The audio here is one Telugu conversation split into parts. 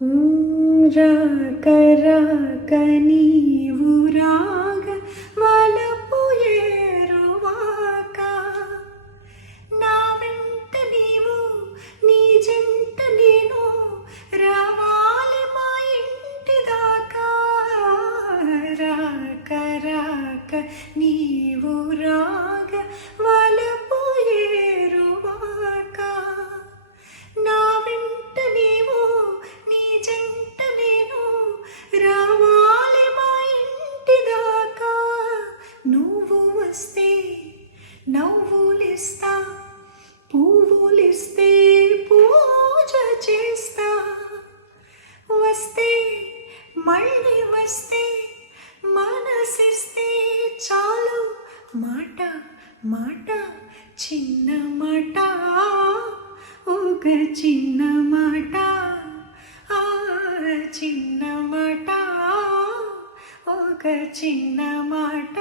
రాక రాక నీవు రాగ వలపు ఏరువాక నా వెంట నీవు నీ జంట నేను రావాలి మా ఇంటి దాకా రాక రాక నీవు రాగ వలపు ఏరువాక నా వెంట నీవు నీ జంట నేను రావాలి మా ఇంటి దాకా నువ్వు వస్తే నవ్వులిస్తా పువ్వులిస్తే పూజ చేస్తా వస్తే మళ్ళీ వస్తే మనసిస్తే చాలు మాట మాట చిన్న మాట ఒక చిన్న మాట ఆ చిన్న మాట ఒక చిన్న మాట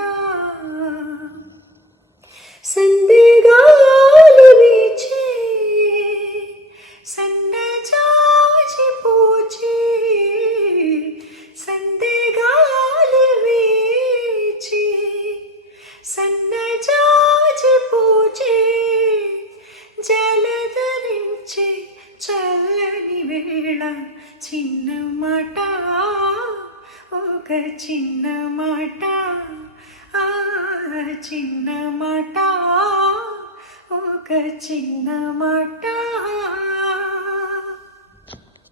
సందేగాలు వీచే సన్నజాజి పూచే సందేగాలు వీచే సన్నజాజి పూచే జలధరించే చల్లని వేళ చిన్న మాట ఒక చిన్న మాట ఆ చిన్న మాట ఒక చిన్న మాట